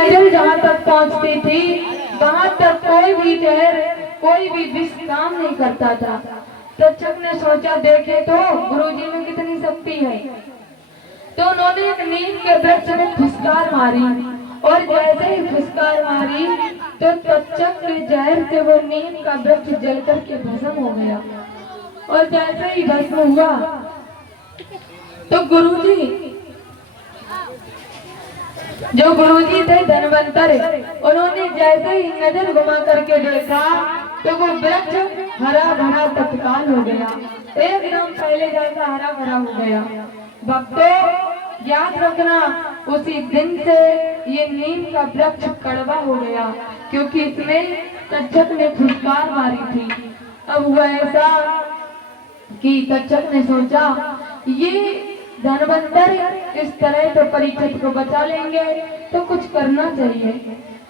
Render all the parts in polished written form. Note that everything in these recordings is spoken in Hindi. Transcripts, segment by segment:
नजर जहाँ तक पहुँचती थी वहाँ तक कोई भी जहर, कोई भी विष काम नहीं करता था। तक्षक ने सोचा देखे तो गुरुजी में कितनी शक्ति है। तो उन्होंने एक नीम के वृक्ष में फुसकार मारी और जैसे ही फुसकार मारी तो तक्षक के जहर से वो नीम का वृक्ष जल करके भस्म हो गया। और जैसे ही भस्म हुआ तो गुरुजी, जो गुरुजी थे धनवंतर, उन्होंने जैसे ही नजर घुमा करके देखा तो वो वृक्ष हरा भरा तत्काल हो गया, एकदम पहले जैसा हरा भरा हो गया। भक्तों याद रखना, उसी दिन से ये नीम का वृक्ष कड़वा हो गया, क्योंकि इसमें तक्षक ने फुसकार मारी थी। अब हुआ ऐसा कि तक्षक ने सोचा ये धनवंतर इस तरह तो परीक्षित को बचा लेंगे, तो कुछ करना चाहिए।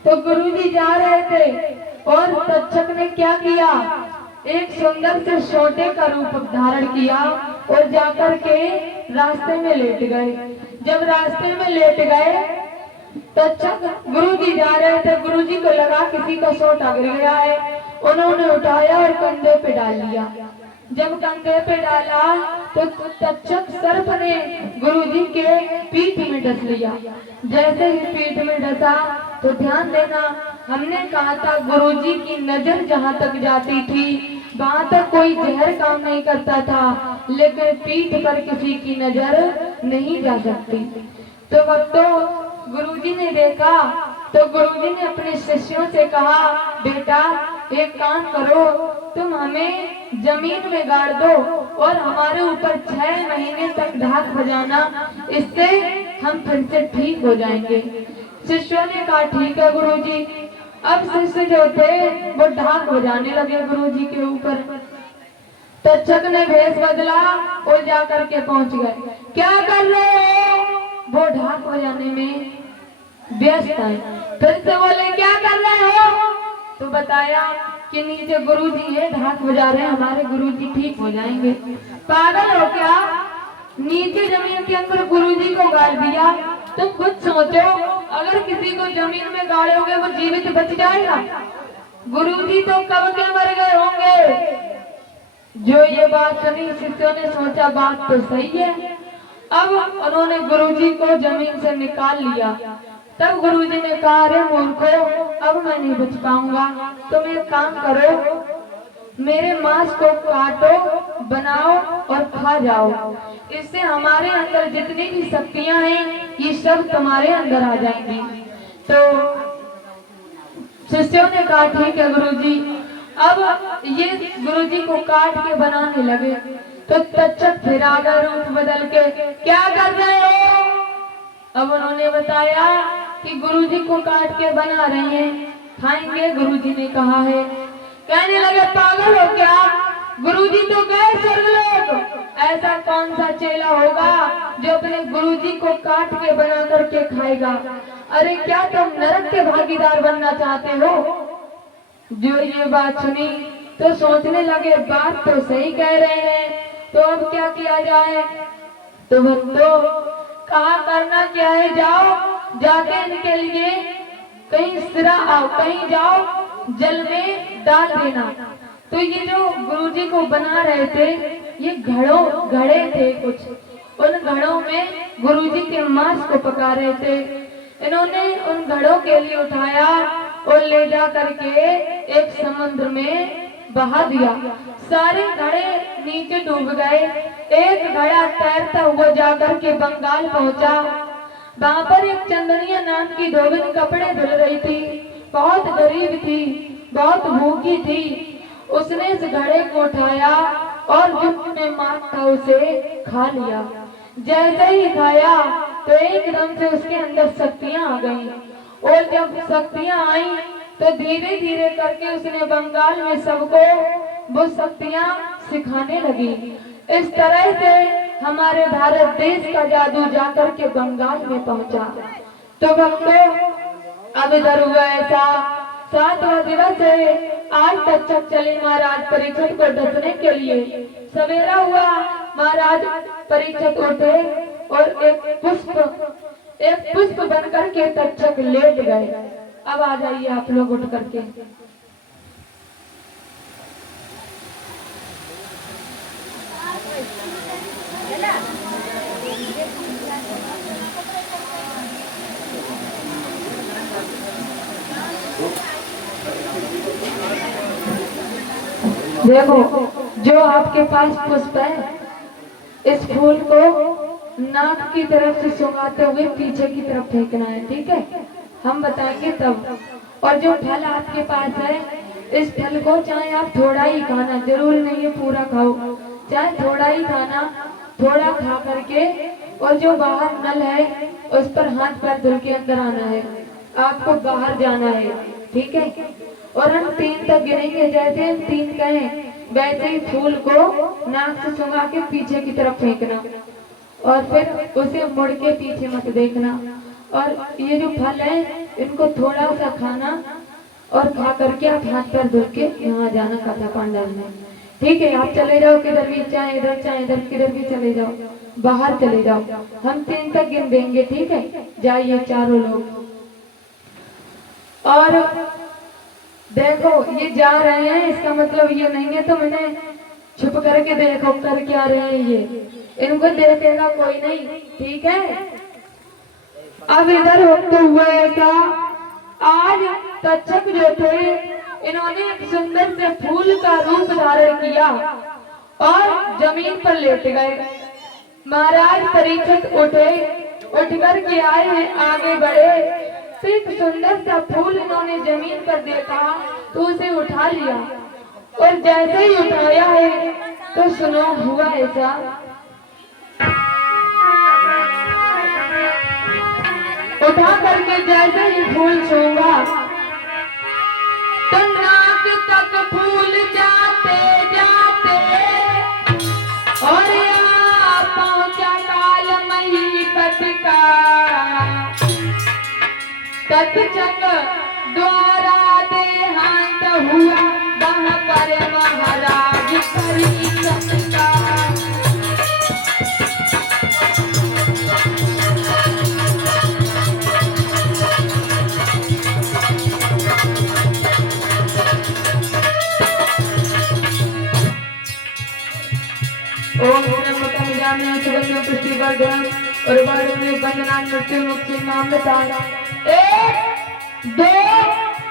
तो गुरुजी जा रहे थे और तक्षक ने क्या किया, एक सुंदर से सोटे का रूप धारण किया और जाकर के रास्ते में लेट गए। जब रास्ते में लेट गए तक्षक, गुरुजी जा रहे थे, गुरुजी को लगा किसी का सोटा गिर गया है, उन्होंने उठाया और कंधे पे डाल लिया। जब कंधे पे डाला तो तक्षक सर्प ने गुरुजी के पीठ में डस लिया। जैसे ही पीठ में डसा तो ध्यान देना, हमने कहा था गुरुजी की नजर जहाँ तक जाती थी वहाँ तक कोई जहर काम नहीं करता था, लेकिन पीठ पर किसी की नजर नहीं जा सकती। तो भक्तों गुरुजी ने देखा तो गुरुजी ने अपने शिष्यों से कहा, बेटा एक काम करो, तुम हमें जमीन में गाड़ दो और हमारे ऊपर 6 महीने तक ढाक बजाना, इससे हम फिर से ठीक हो जाएंगे। शिष्यों ने कहा ठीक है गुरुजी। अब शिष्य जो थे वो ढाक बजाने लगे गुरुजी के ऊपर। तक्षक ने भेष बदला और जाकर के पहुंच गए। क्या कर रहे हो? वो ढाक बजाने में व्यस्त है। फिर से बोले क्या कर रहे हो? तो बताया कि नीचे गुरुजी है, ढाक बजा रहे हैं, हमारे गुरुजी ठीक हो जाएंगे। पागल हो क्या? नीचे जमीन के अंदर गुरुजी को गाड़ दिया। तुम खुद सोचो, अगर किसी को जमीन में गाड़ोगे वो जीवित बच जाएगा? गुरुजी तो कब के मर गए होंगे। जो ये बात सुनी शिष्यों ने सोचा बात तो सही है। अब उन्होंने गुरुजी को जमीन से निकाल लिया। तब गुरुजी ने कहा, अरे मूर्खो, अब मैं नहीं बच पाऊंगा, तुम एक काम करो, मेरे मांस को काटो, बनाओ और खा जाओ, इससे हमारे अंदर जितनी भी शक्तियां हैं ये सब तुम्हारे अंदर आ जाएंगी। तो शिष्यों ने कहा ठीक है गुरुजी। अब ये गुरुजी को काट के बनाने लगे तो तक्षक फिर आ गया रूप बदल के, क्या कर रहे हो? अब उन्होंने बताया कि गुरुजी को काट के बना रहे हैं, खाएंगे, गुरुजी ने कहा है। कहने लगे पागल हो क्या? गुरुजी तो गए स्वर्गलोक, ऐसा कौन सा चेला होगा जो अपने गुरुजी को काट के बना करके खाएगा? अरे क्या तुम नरक के भागीदार बनना चाहते हो? जो ये बात सुनी तो सोचने लगे बात तो सही कह रहे हैं, तो अब क्या किया जाए? तो भक्तों कहा करना क्या है, जाओ जाके इनके लिए कहीं सिरा आओ, कहीं जाओ जल में डाल देना। तो ये जो गुरुजी को बना रहे थे ये घड़े थे कुछ, उन घड़ों में गुरुजी के मांस को पका रहे थे। इन्होंने उन घड़ों के लिए उठाया और ले जा करके एक समुद्र में बहा दिया। सारे घड़े नीचे डूब गए। एक घड़ा तैरता हुआ जाकर के बंगाल पहुंचा। वहां पर एक चंदनिया नाम की धोबिन कपड़े धुल रही थी, बहुत गरीब थी, बहुत भूखी थी। उसने इस घड़े को उठाया और जिसमें मांस था उसे खा लिया। जैसे ही खाया तो एकदम से उसके अंदर शक्तियां आ गईं, और जब शक्तियां आई तो धीरे धीरे करके उसने बंगाल में सबको वो शक्तियां सिखाने लगी। इस तरह से हमारे भारत देश का जादू जाकर के बंगाल में पहुंचा। तो भक्तों अब इधर हुआ ऐसा, 7वां दिवस है। आज तक्षक चले महाराज परीक्षित को डसने के लिए। सवेरा हुआ, महाराज परीक्षित उठे और एक पुष्प एक पुष्प बन करके तक्षक लेट गए। अब आ जाइए आप लोग उठ करके। देखो, जो आपके पास पुष्प है, इस फूल को नाक की तरफ से सुंघाते हुए पीछे की तरफ फेंकना है, ठीक है? हम बताएंगे तब। और जो फल आपके पास है, इस फल को चाहे आप थोड़ा ही खाना, जरूर नहीं है पूरा खाओ, चाहे थोड़ा ही खाना, थोड़ा खा करके और जो बाहर नल है उस पर हाथ पैर धुल के अंदर आना है, आपको बाहर जाना है, ठीक है? और हम 3 तक गिनेंगे, जैसे हम 3 कहें वैसे ही फूल को नाक से सुंघा के पीछे की तरफ फेंकना और फिर उसे मुड़ के पीछे मत देखना। और ये जो फल है इनको थोड़ा सा खाना और खा करके आप हाथ पैर धुल के यहाँ जाना कथा पांडाल में, ठीक है? आप चले जाओ किधर भी, चाहे इधर किधर भी चले जाओ, बाहर चले जाओ। हम 3 तक गिन देंगे, ठीक है? जाइए चारों लोग। और देखो, ये जा रहे हैं, इसका मतलब ये नहीं है तो मैंने छुप करके देखो कर क्या रहे हैं ये, इनको देखेगा कोई नहीं, ठीक है? अब इधर होते हुए ऐसा, आज तक्षक जो थे इन्होंने एक सुंदर से फूल का रूप धारण किया और जमीन पर लेट गए। महाराज परीक्षित उठे, उठ कर के आए हैं, आगे बढ़े तो एक सुंदर सा फूल इन्होंने जमीन पर देखा तो उसे उठा लिया और जैसे ही उठाया है तो सुनो हुआ ऐसा, उठा करके जैसे ही फूल छूंगा तो नाक तक फूल जाते जाते और यहाँ पहुंचा कालमयी पथ का। तक्षक द्वारा देहांत हुआ, वहाँ पर महाराज परीक्षित का। ओम नमः जामे सुगंध पुष्टि वर्धनम और वर्धन बंधना मृत्यु मुक्ति नाम बताया। 1 2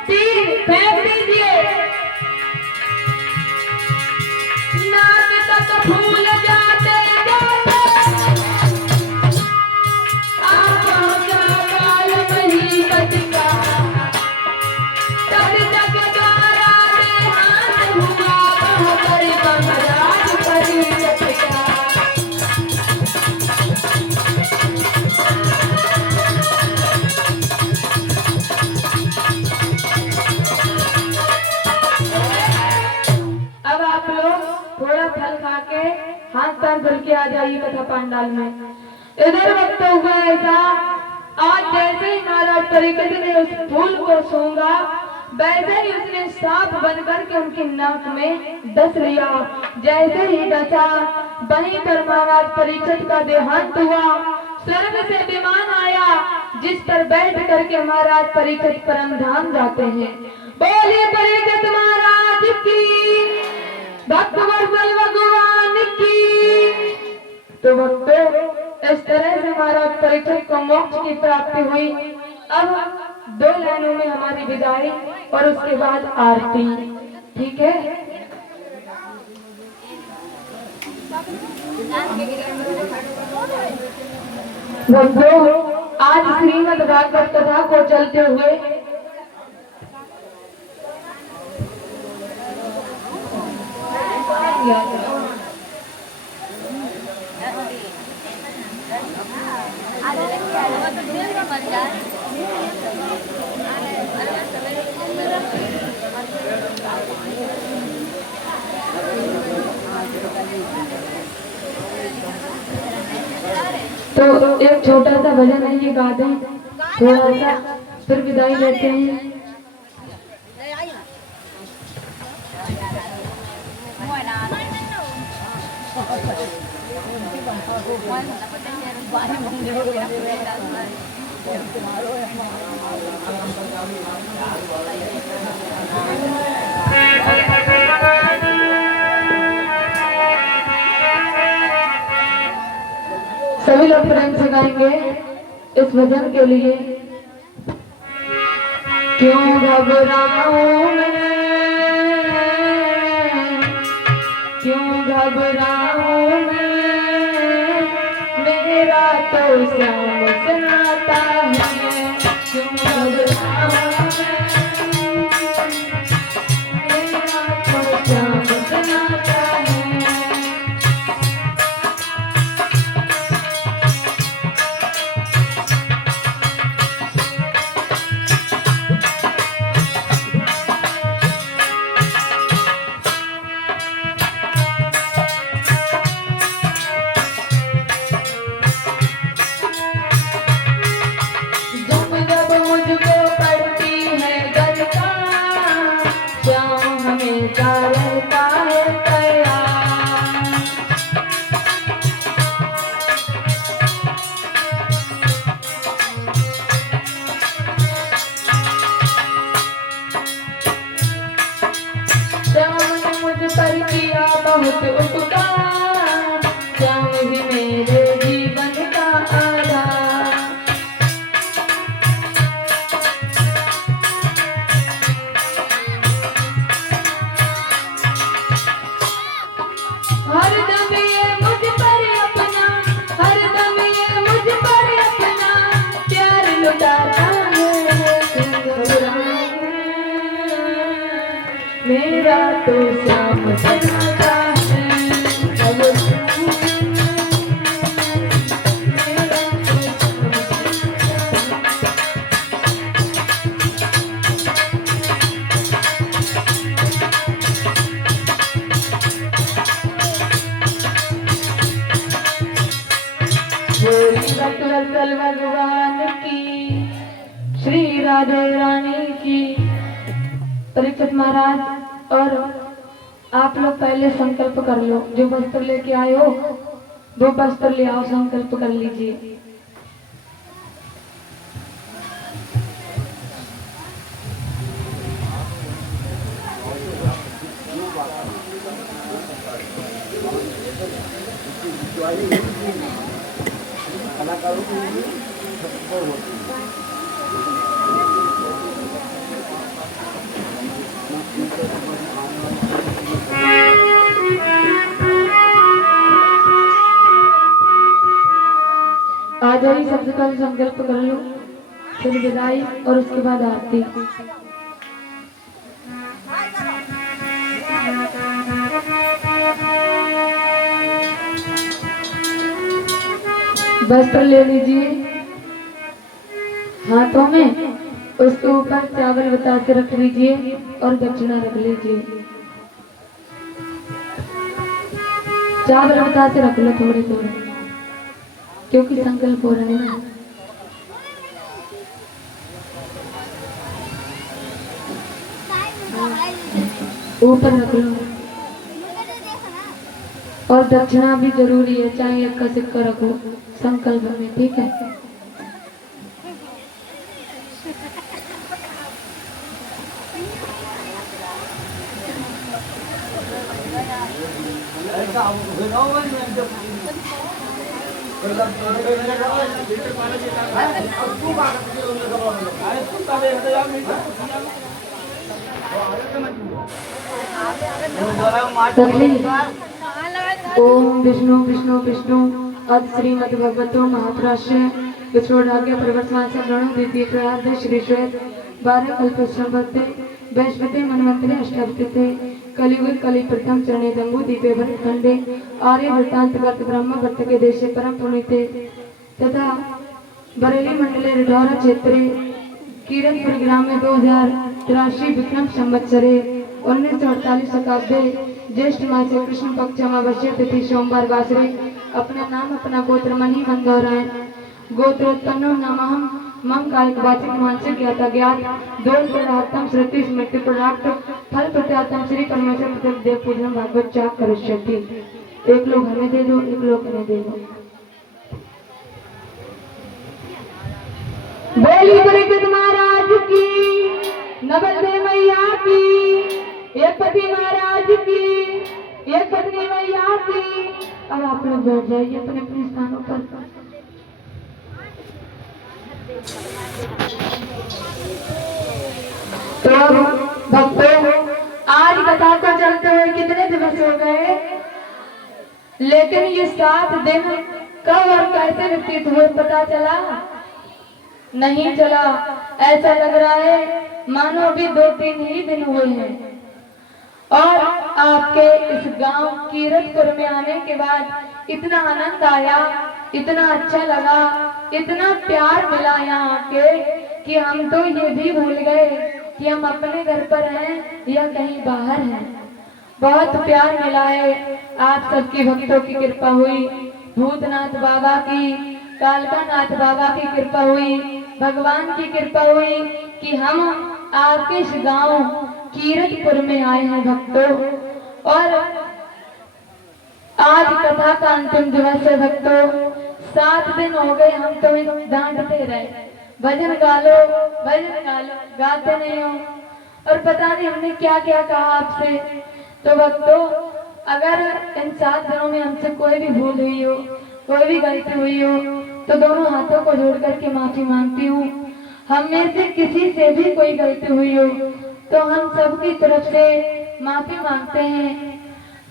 3 फेंक दीजिए। नाक तक फूल जाते जाते आप कालमयी पथ का। तब तक द्वारा देहांत हुआ, वहाँ पर महाराज परीक्षित का। अब आप लोग थोड़ा फल खा के हाथ पैर धुल के आ जाइए कथा पांडाल में। इधर वक्त हुआ ऐसा, आज जैसे ही महाराज परीक्षित ने उस फूल को सूंघा वैसे ही उसने सांप बन करके उनकी नाक में डस लिया। जैसे ही डसा वहीं पर महाराज परीक्षित का देहांत हुआ। स्वर्ग से विमान आया जिस पर बैठ करके महाराज परीक्षित परम धाम जाते हैं। बोलिए परीक्षित महाराज की, भक्तवत्सल भगवान की। तो भक्तों, इस तरह से महाराज परीक्षित को मोक्ष की प्राप्ति हुई। अब 2 लाइनों में हमारी विदाई और उसके बाद आरती, ठीक है? भक्तों, आज श्रीमद् भागवत कथा को चलते हुए तो एक छोटा सा भजन है, ये गा दें थोड़ा सा, फिर विदाई लेते हैं। सभी लोग प्रेम से गाएंगे इस भजन के लिए। क्यों घबराऊं मैं, क्यों घबराऊं मैं, मेरा तो श्याम सुनाता है। क्यों घबराऊं मैं, मेरा तो श्याम सुनाता है। पर किया बहुत उपकार, श्याम ही मेरे जीवन का आधार। हर दम ये मुझ पर अपना, हर दम ये मुझ पर अपना प्यार लुटाता है। मेरा तो श्याम सुनाता है। भगवान की, श्री राधे रानी की। परीक्षित महाराज और आप लोग पहले संकल्प कर लो, जो वस्त्र लेके आए हो वो वस्त्र ले आओ, संकल्प कर लीजिए। आज ही सबसे पहले संकल्प कर लो, फिर विदाई और उसके बाद आरती। वस्त्र ले लीजिए हाथों में, उसके ऊपर चावल बतासे रख लीजिए और दक्षिणा रख लीजिए। चावल बतासे रख लो थोड़े थोड़े, क्योंकि संकल्प हो रहे हैं। ऊपर रख लो और दक्षिणा भी जरूरी है, चाहे एक का सिक्का रखो संकल्प में, ठीक है। ओम विष्णु विष्णु विष्णु अद श्रीमद् भगवतो महापुराश्य विष्णुराज्ञ प्रवर्तमान संगणो द्वितीय प्रयाद श्री श्वेत 12 कल्पसंवत्ते वैश्वते मनवंतरे अष्टावतिते कलियुग कलि प्रथम चरणे जम्बू दीपे भरतखंडे आर्य वृत्तांत गर्त ब्रह्म भट्ट के देशे परम पुनीते तथा बरेली मंडले रिढौरा क्षेत्रे कीरतपुर ग्रामे 2083 विक्रम संवत्सरे 1948 शकाब्दे ज्येष्ठ मास कृष्ण पक्ष अमावस्या तिथि सोमवार वासरे अपना नाम अपना गोत्र मनी मन दोहराएं। गोत्रोत्पन्नो नमः मम कायिक वाचिक मानसिक ज्ञाता ज्ञात दोष प्रदार्थम श्रुति स्मृति प्रदार्थ फल प्रत्यातम श्री परमेश्वर प्रत्येक देव पूजन भागवत चाक करिष्यति। एक लोग हमें दे दो, एक लोग हमें दे दो। बोली कृष्ण महाराज की, नवलदेव मैया की, एक पति महाराज की, एक पत्नी मैया की। अब आप लोग बैठ जाइए अपने अपने स्थानों पर। तो भक्तों, आज कथा को चलते हुए कितने दिवस हो गए, लेकिन ये 7 दिन कब और कैसे व्यतीत हुए पता चला नहीं चला। ऐसा लग रहा है मानो अभी 2-3 ही दिन हुए हैं। और आपके इस गांव कीरतपुर में आने के बाद इतना आनंद आया, इतना अच्छा लगा, इतना प्यार मिला यहाँ आके कि हम तो ये भी भूल गए कि हम अपने घर पर हैं या कहीं बाहर हैं। बहुत प्यार मिला है। आप सबकी भक्तों की कृपा हुई, भूतनाथ बाबा की, कालकानाथ बाबा की कृपा हुई, भगवान की कृपा हुई कि हम आपके इस गांव कीरतपुर में आए हैं भक्तों। और आज कथा का अंतिम दिवस है भक्तों। 7 दिन हो गए हम तो डांटते रहे, भजन गा लो, भजन गा लो, गाते नहीं हो, और पता नहीं हमने क्या क्या कहा आपसे। तो भक्तों, अगर इन 7 दिनों में हमसे कोई भी भूल हुई हो, कोई भी गलती हुई हो, तो दोनों हाथों को जोड़ करके माफी मांगती हूँ। हम में से किसी से भी कोई गलती हुई हो तो हम सबकी तरफ से माफी मांगते हैं।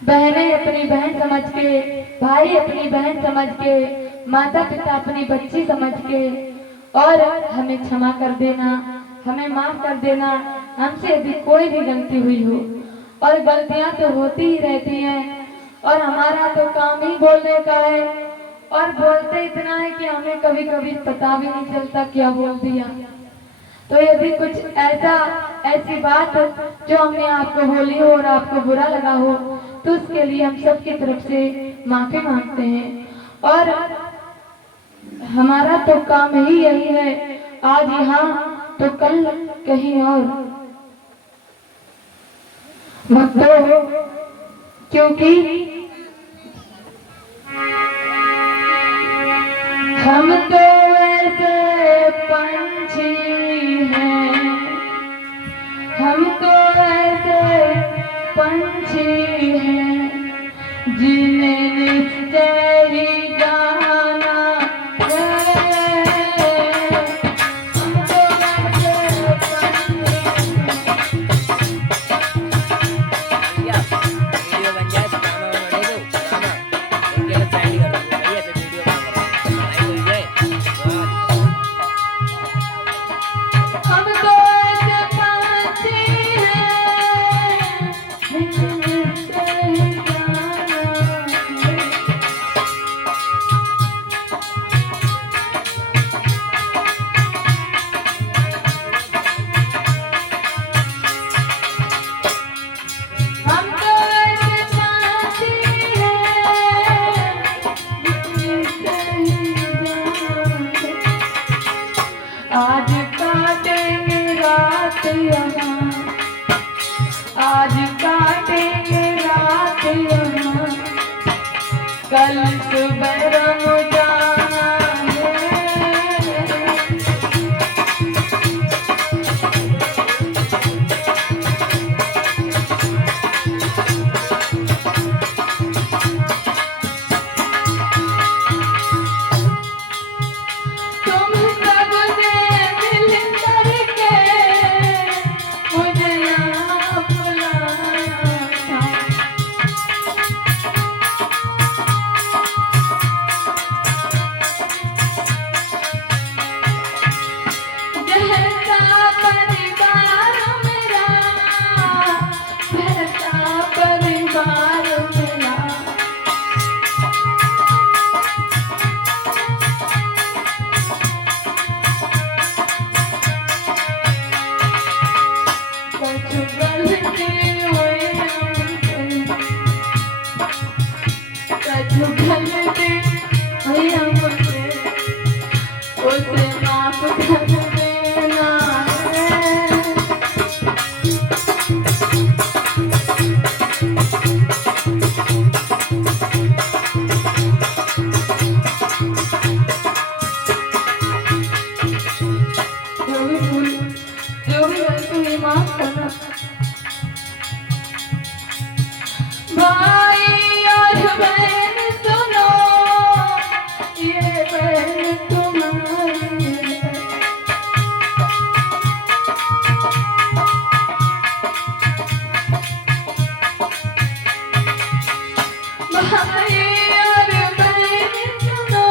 बहनें अपनी बहन समझ के, भाई अपनी बहन समझ के, माता पिता अपनी बच्ची समझ के, और हमें क्षमा कर देना, हमें माफ कर देना हमसे यदि कोई भी गलती हुई हो। और गलतियां तो होती ही रहती हैं, और हमारा तो काम ही बोलने का है, और बोलते इतना है कि हमें कभी कभी पता भी नहीं चलता क्या बोल दिया। तो यदि कुछ ऐसी बात जो हमने आपको बोली हो और आपको बुरा लगा हो, तो उसके लिए हम सबकी तरफ से माफी मांगते हैं। और हमारा तो काम ही यही है, आज यहाँ तो कल कहीं और भक्तों, क्योंकि हम तो ऐसे पंछी हैं, हम तो ऐसे पंछी हैं जिन्हें निश्चय ही जाना है। हम तो ऐसे पंछी आज काटेंगे रात यहाँ, आज काटेंगे रात यहाँ, कल सुबह रंग जाना जो भी गलती हुई माफ करना। भाई और बहन सुनो, ये बहन तुम्हारी है। भाई और बहन सुनो,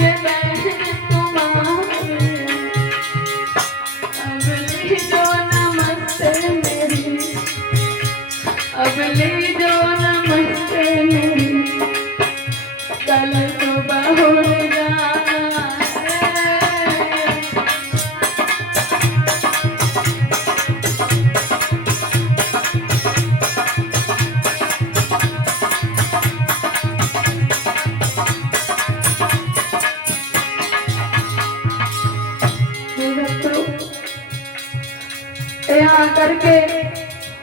ये बहन तुम्हारी है। अब लीजो नमस्ते मेरी, अब लीजो नमस्ते मेरी, कल सुबह हो जाना है। यहाँ करके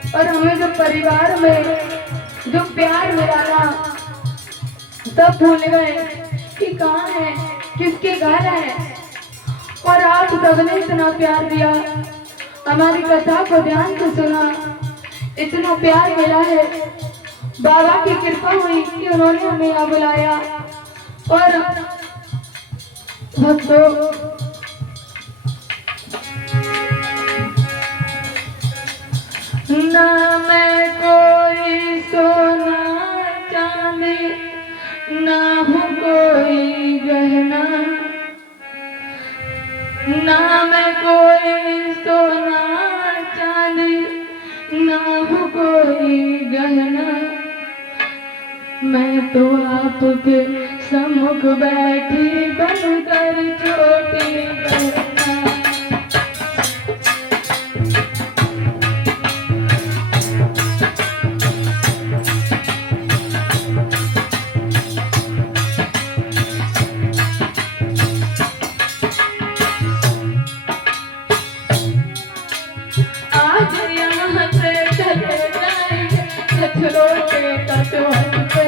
और हमें जो परिवार में जो प्यार मिला ना, सब भूल गए कि कहाँ है, किसके घर है। और आप सबने इतना प्यार दिया, हमारी कथा को ध्यान से सुना, इतना प्यार मिला है। बाबा की कृपा हुई कि उन्होंने हमें यहाँ बुलाया। और भक्तों, ना मैं कोई सोना चांदी, ना हूँ कोई गहना, ना मैं कोई सोना चांदी, ना हूँ कोई गहना। मैं तो आपके सम्मुख बैठी बनकर छोटी बहना। आज यहाँ से चले जाएंगे कचरों के कटवन पे।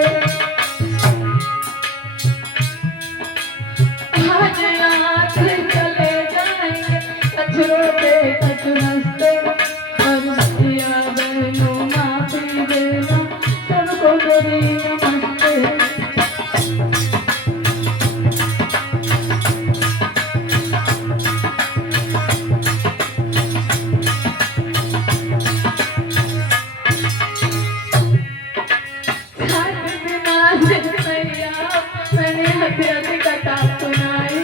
आज यहाँ से चले जाएंगे कचरों के कटवन पे। और भैया बहनों माफी देना, सबको मेरी नमस्ते। मैंने हंसी हंसी कथा सुनाई।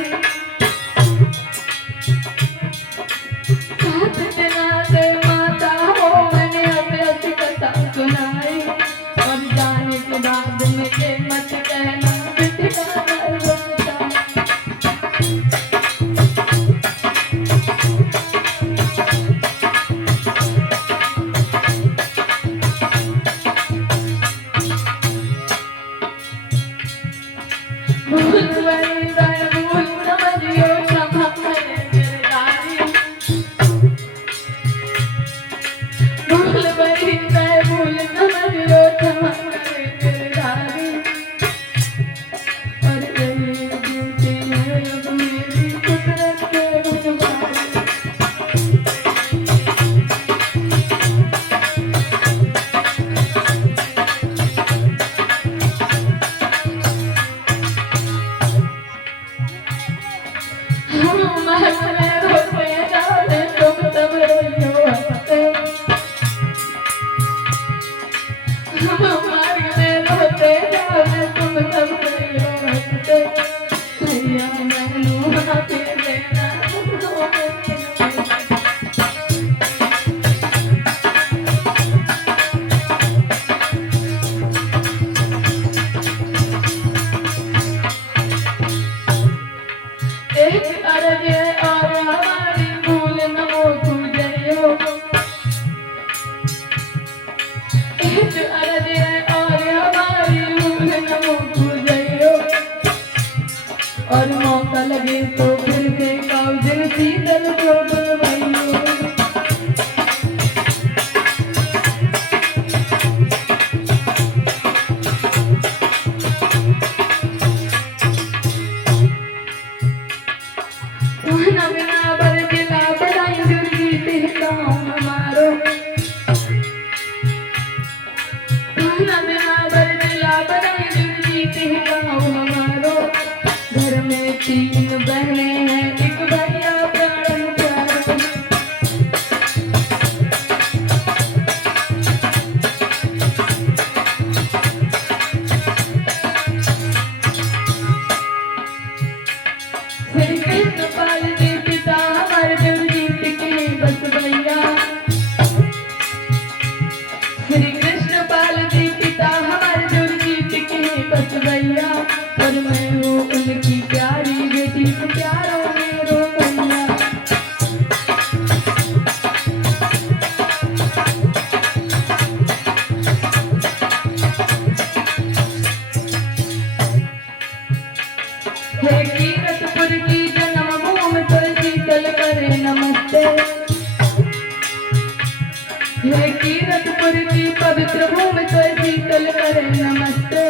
हे कीरतपुर की पवित्र भूमि तो शीतल करे नमस्ते,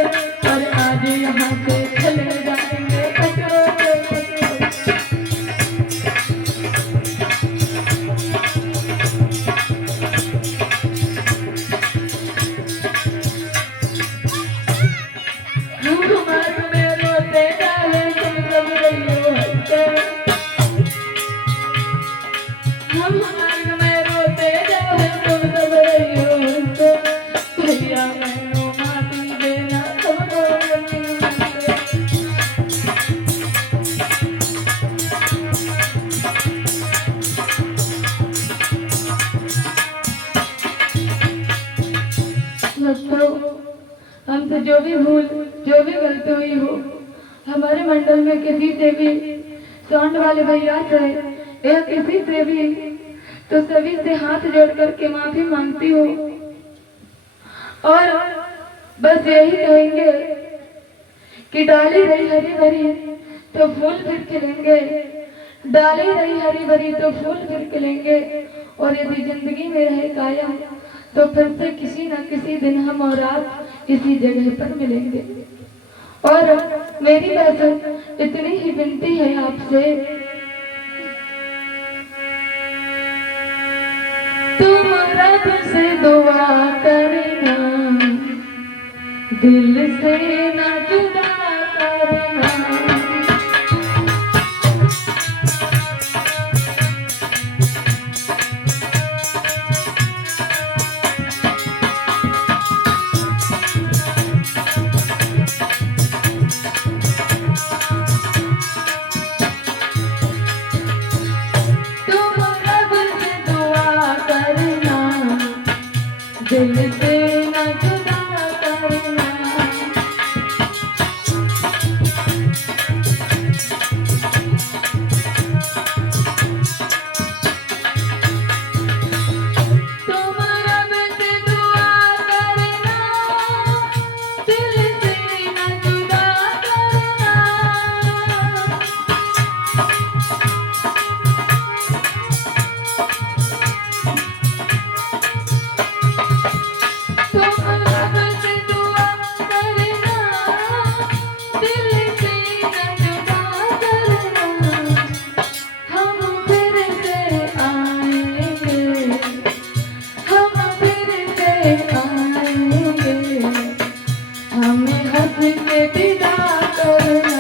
और आज यहाँ से चले जाएंगे पकड़ो तो मार्ग में रोते जाए तुम सब रहियो हंसते, हम मार्ग में रोते जाए तुम सब रहियो हंसते, भैया मैनू माफी देना सबको मनते। दोस्तों, हमसे जो भी गलती हुई हो, हमारे मंडल में किसी से भी साउंड वाले भैया से या किसी से भी, तो सभी से हाथ जोड़ करके माफी मांगती हूँ। और बस यही कहेंगे कि डाली रही हरी भरी तो फूल फिर खिलेंगे, डाली रही हरी भरी तो फूल फिर खिलेंगे, और यदि जिंदगी में रहे कायम तो फिर से किसी न किसी दिन हम और आप इसी जगह पर मिलेंगे। और मेरी बस इतनी ही विनती है आपसे, तुम रब से दुआ करना, दिल से न जुदा करना। दिल से न जुदा करना, तुम रब से दुआ करना, दिल से न जुदा करना। हमें हंस के विदा करना।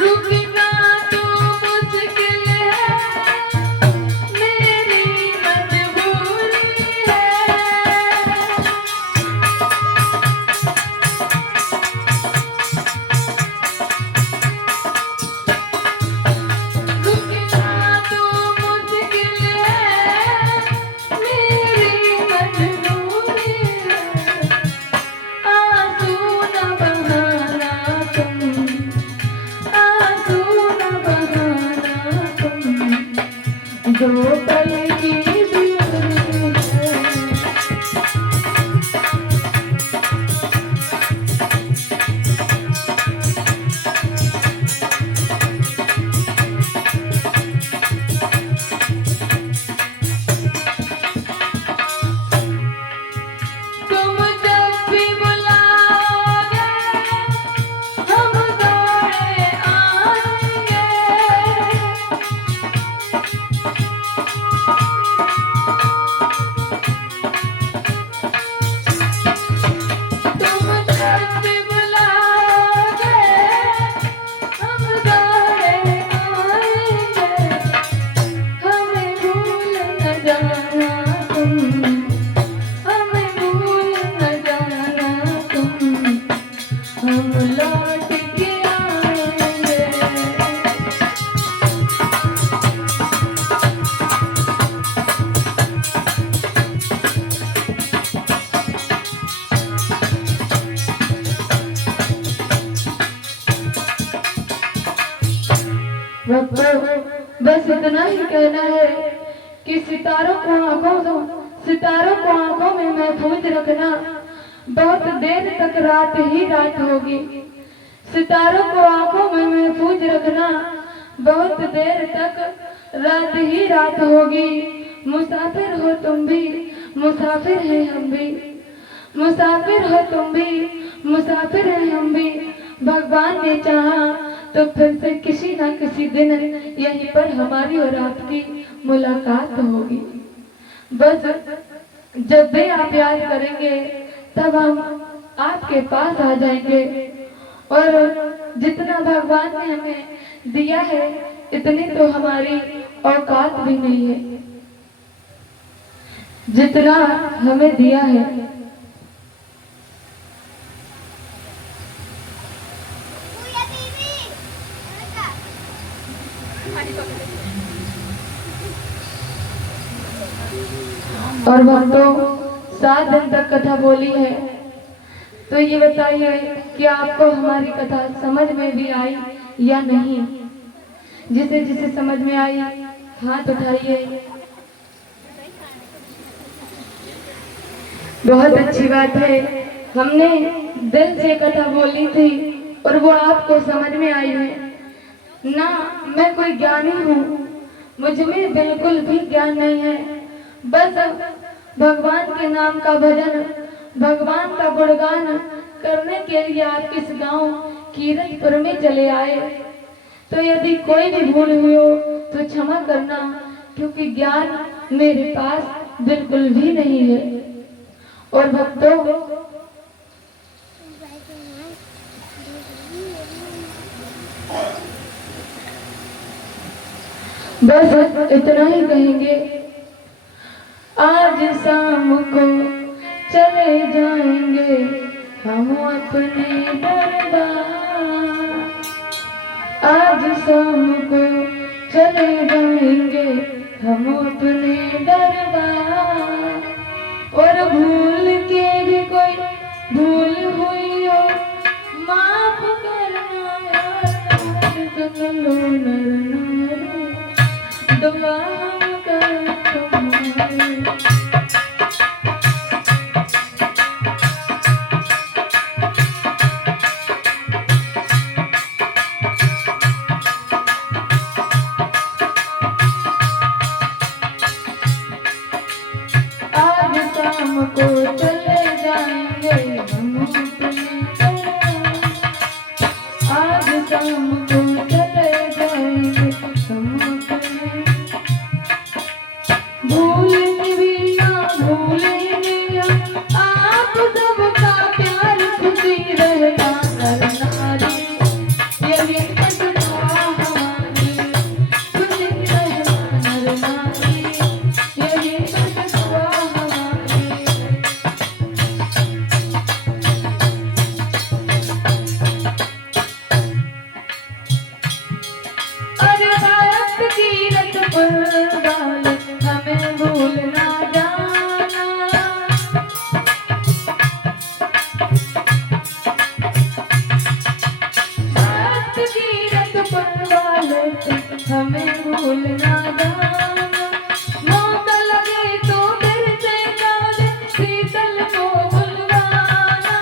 रुकना तो मुश्किल है, मेरी मजबूरी है। रुकना तो मुश्किल है, मेरी मजबूरी है। आंसू न बहाना तुम, आंसू न बहाना तुम, दो पल की दूरी है। तुम जब भी बुलाओगे हम दौड़े आएंगे, बस इतना ही कहना है कि सितारों को आंखों में महफूज रखना, बहुत देर तक रात ही रात होगी। सितारों को आंखों में महफूज रखना, बहुत देर तक रात ही रात होगी। मुसाफिर हो तुम भी, मुसाफिर है हम भी, मुसाफिर हो तुम भी, मुसाफिर है हम भी। भगवान ने चाहा तो फिर से किसी ना किसी दिन यहीं पर हमारी और आपकी मुलाकात होगी। बस जब भी आप याद करेंगे तब हम आपके पास आ जाएंगे, और जितना भगवान ने हमें दिया है इतनी तो हमारी औकात भी नहीं है, जितना हमें दिया है। और भक्तों 7 दिन तक कथा बोली है, तो ये बताइए कि आपको हमारी कथा समझ में भी आई या नहीं। जिसे जिसे समझ में आई हाथ उठाइए। बहुत अच्छी बात है, हमने दिल से कथा बोली थी और वो आपको समझ में आई है ना। मैं कोई ज्ञानी हूँ, मुझ में बिल्कुल भी ज्ञान नहीं है। बस भगवान के नाम का भजन, भगवान का गुणगान करने के लिए आप इस गांव कीरतपुर में चले आए। तो यदि कोई भी भूल हुई हो तो क्षमा करना, क्योंकि ज्ञान मेरे पास बिल्कुल भी नहीं है। और भक्तों बस इतना ही कहेंगे, आज शाम को चले जाएंगे हम अपने दरबार। आज शाम को चले जाएंगे हम अपने दरबार। और भूल के भी कोई भूल हुई हो माफ करना यार, चलो नर नारी दुआ कर तुम्हारे। को चले जाएंगे हम अपने दरबार। आज शाम को चले जाएंगे हम अपने। भूलेंगे भी ना भूलेंगे आप सबका प्यार, खुशी रहना नर नारी। यही दुआ हमारी, खुशी रहना नर नारी। यही दुआ वाले हमें भूल ना जाना। कीरतपुर वाले हमें भूल ना जाना। मौका लगे तो फिर से याद शीतल को बुलवाना।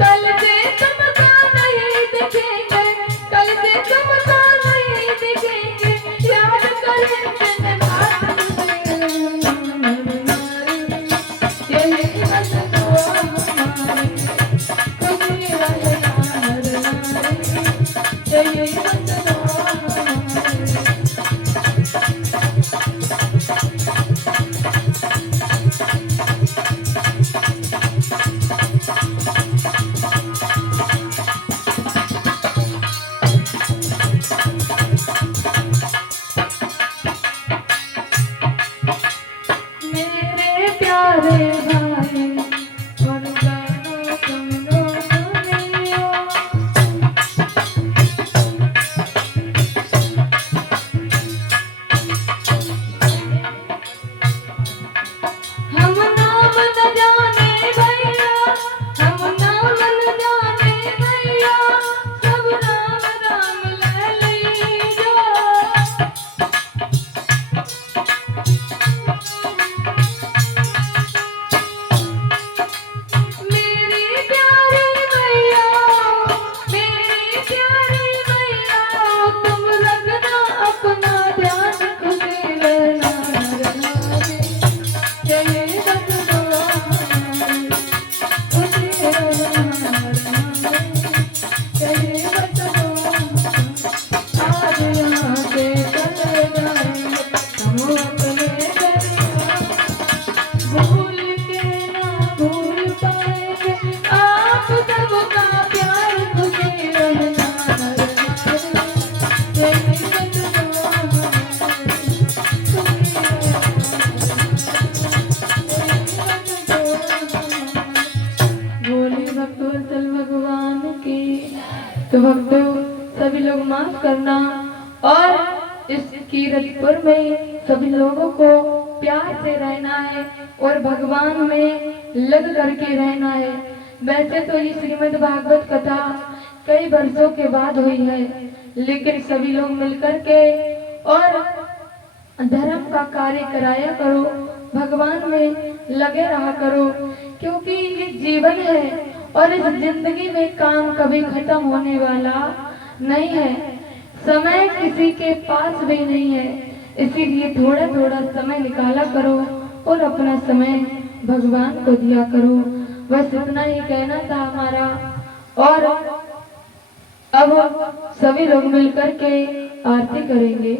कल से तुमको नहीं दिखेंगे, कल से तुमको नहीं दिखेंगे, याद करेंगे दिन रात तुझे। यही बस दुआ हमारी, खुशी भक्तवत्सल भगवान की। तो भक्तों सभी लोग माफ करना और इस कीरतपुर में सभी लोगों को प्यार से रहना है और भगवान में लग करके रहना है। वैसे तो ये श्रीमद् भागवत कथा कई वर्षों के बाद हुई है, लेकिन सभी लोग मिलकर के और धर्म का कार्य कराया करो, भगवान में लगे रहा करो, क्योंकि ये जीवन है और इस जिंदगी में काम कभी खत्म होने वाला नहीं है। समय किसी के पास भी नहीं है, इसीलिए थोड़ा थोड़ा समय निकाला करो और अपना समय भगवान को दिया करो। बस इतना ही कहना था हमारा। और अब सभी लोग मिलकर के आरती करेंगे।